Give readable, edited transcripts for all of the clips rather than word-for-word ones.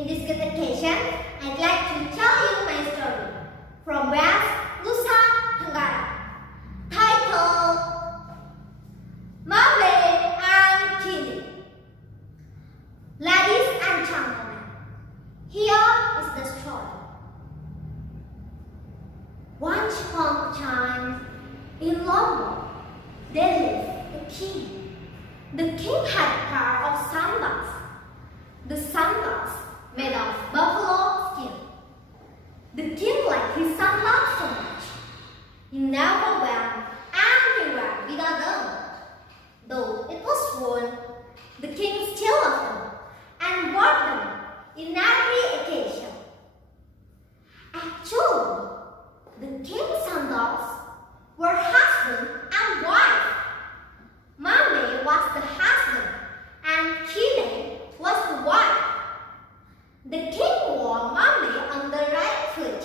In this good occasion, I'd like to tell you my story from West Nusa Tenggara, titled Mame and Kini. Ladies and gentlemen, here is the story. Once upon a time, in Lomba, there lived a king. The king had a pair of sandals. The sandals made of buffalo skin. The king liked his sandals so much. He never went anywhere without them. Though it was worn, the king still loved them and wore them in every occasion. Actually, the king's sandals were husband and wife. Mame was the husband and Kine was the wife. The king wore Mame on the right foot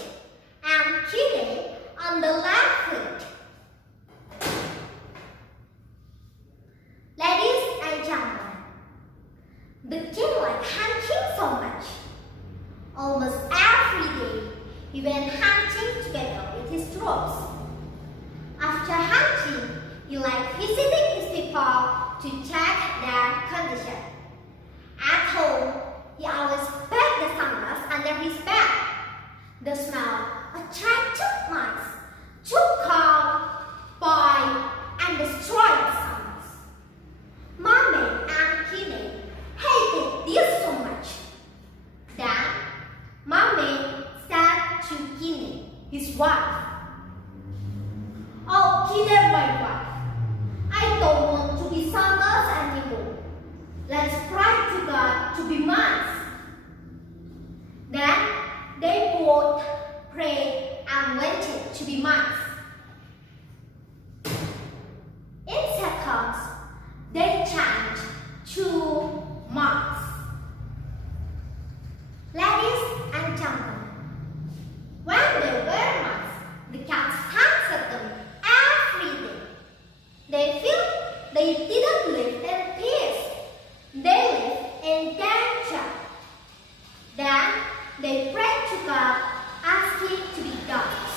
and Kine on the left foot. Ladies and gentlemen, the king liked hunting so much. Almost every day he went hunting together with his troops. After hunting, he liked visiting his people to check their condition. At home, he always packed the sandals under his bed. The smell attracted mice to come by and destroy the sandals. Mame and Kine hated this so much. Then, Mame said to Kine, his wife, "Oh, Kine, my wife, I don't want to be sandals anymore. Let's pray to God to be mice." Then they both prayed and wanted to be mice. In seconds, they changed to mice. Ladies and gentlemen, when they were mice, the cats answered them every day. They felt they didn't live in peace. They lived in danger. Then they prayed to God, asking to be dogs.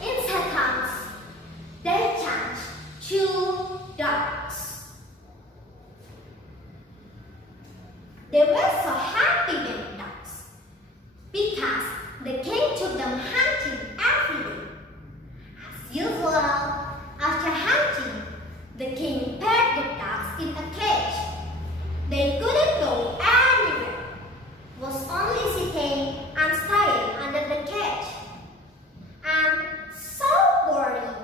In seconds, they changed to dogs. They were so happy being dogs because the king took them hunting every day. As usual, after hunting, the king put the dogs in a cage. They couldn't go anywhere, was only sitting and staying under the cage. And so boring.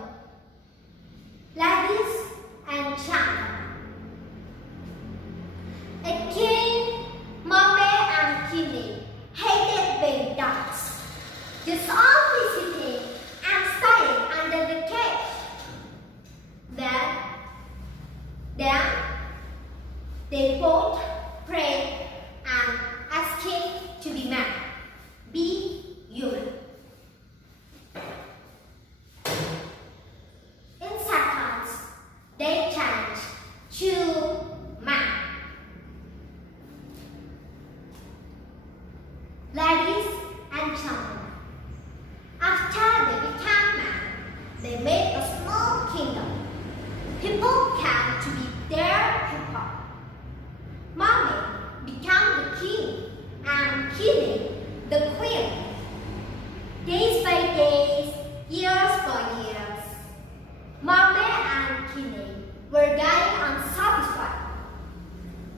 Ladies and gentlemen, a king, Mame and Kine hated being dogs, just only sitting and staying under the cage. Then they both prayed and asked him to be man, be human. In seconds, they changed to man. Ladies and gentlemen, after they became man, they made a small kingdom. People came to be their people. Mame became the king and Kine the queen. Days by days, years by years, Mame and Kine were getting unsatisfied.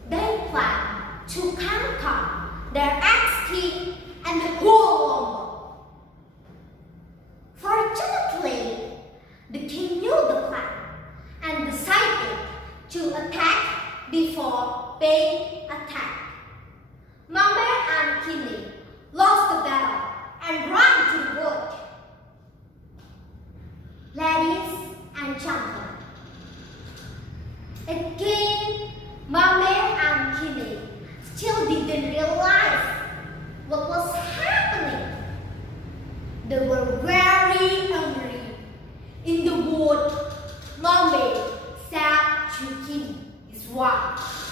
They planned to conquer their ex-king and the whole Lomba. Fortunately, the king knew the plan and decided to attack before being attacked. Mame and Kine lost the battle and ran to the wood. Ladies and gentlemen, again, Mame and Kine still didn't realize what was happening. They were very angry. In the wood, Mame said to Kine, his wife,